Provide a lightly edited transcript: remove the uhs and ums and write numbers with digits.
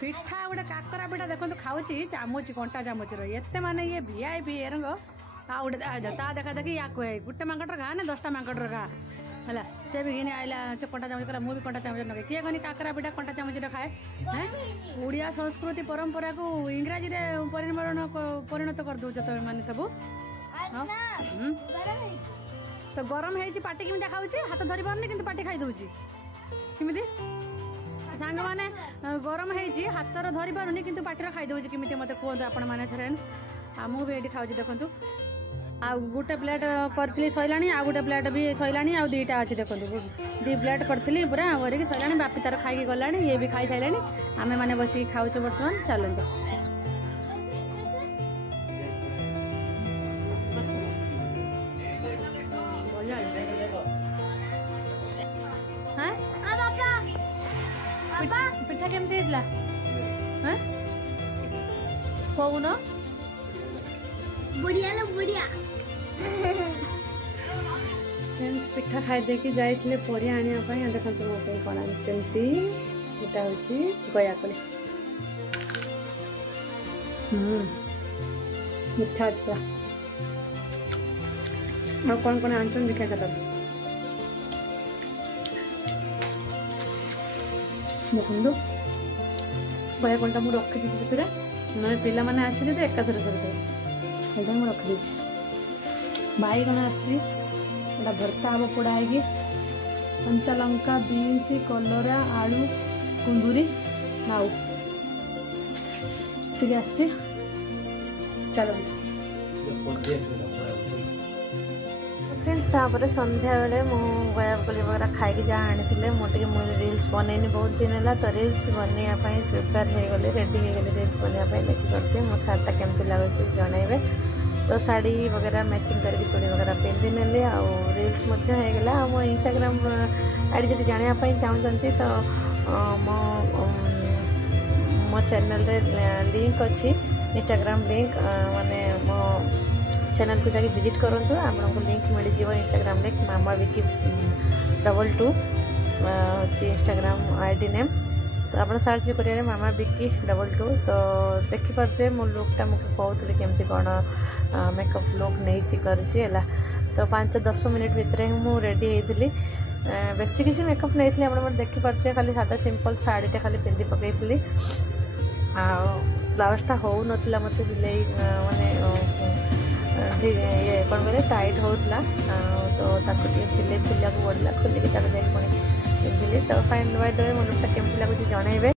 पिठा गोटे काकरा पिठा देखो खाऊची चामुच कंटा चामुच एत माने ये वीआईपी एरंग आ गोटे ता देखा देखी या कहे गोटे मांकटर खा ना 10टा मांकटर खा है से भी घिनी आइला कंटा चामच कला मुझे कंटा चामच नगे किए कहनी काकरा पिठा कंटा चामच खाए हैं ओडिया संस्कृति परंपरा को इंग्राजी रे परिणत कर दो तुम मैंने सब तो गरम है पाटी किमी खाऊँ हाथ धरी पारनी कि पाटी खाई दूची किमिति सांग मैंने गरम है हाथ धरी पारुनी कि पाटी खाई दूची किमिति मत कहतु आपण मैंने फ्रेंड्स आ मुझे ये खाऊँ देखूँ आ गोटे प्लेट करी सैला आ गोटे प्लेट भी सैला आ दुईटा अच्छी देखो 2 प्लेट करी पूरा करके सैला बापी तार खाई गला ये भी खाई सारे आम मैंने बस खाऊ बर्तमान चलते पिठा केमती कौन बुढ़िया बुढ़िया फ्रेंड्स पिठा खाई देकी जाइए परिया आने देखो मो कौन आनी यहाँ हूँ गयाकोली मिठा अच्छा और कौन कौन आन देखा देखो गयाकोली मुझे रखी दीजिए ना पिला मैंने आसिले तो एकाथर कर मुझे रखी बैगण आटा भर्ता हम पोड़ा है कंचा लंका बीन्स कलरा आलू कुंदूरी आउ चलो फ्रेंड्स तापर संध्या बेले मु गयाकोली वगैरह खाई जहाँ आनी मुझे मुझे रील्स बनईनी बहुत दिन है तो रील्स बनवाई प्रिपेयर हो गले रेडी हो गले रील्स बनवाई देखी करते मो शार्टा केमती लगुच जनइबे तो साड़ी वगैरह मैचिंग करके चूड़ी वगैरह पिंधि नेली आ रील्स होगला मो इंस्टाग्राम आईडी जब जानापी चाहते तो मो चैनल रे लिंक अच्छी इंस्टाग्राम लिंक माने मो चैनल को जाके विजिट करूँ आपको लिंक मिल जाव इंस्टाग्राम लिंक मामा विकी 22 अच्छी इंस्टाग्राम आईडी नेम तो आप सर्च भी करेंगे मामा विकी 22 तो देखिपे मो लुकटा मुझे कहती केमती कौन मेकअप लुक नहीं करला तो 5-10 मिनट भितर मुझे रेडी होती बेसी किसी मेकअप नहीं आप देखिपे खाली सादा सिंपल शाढ़ीटा खाली पिंधि पकई ब्लाउजटा हो नाला मत सिलाई माने ये कौन कह टाइट होता तो सिलाई खुलिया पड़ा खोलिकी पुणी पिंधिली तो फाइन बाय द वे मो लुकटा केमती लगुच जनइबे।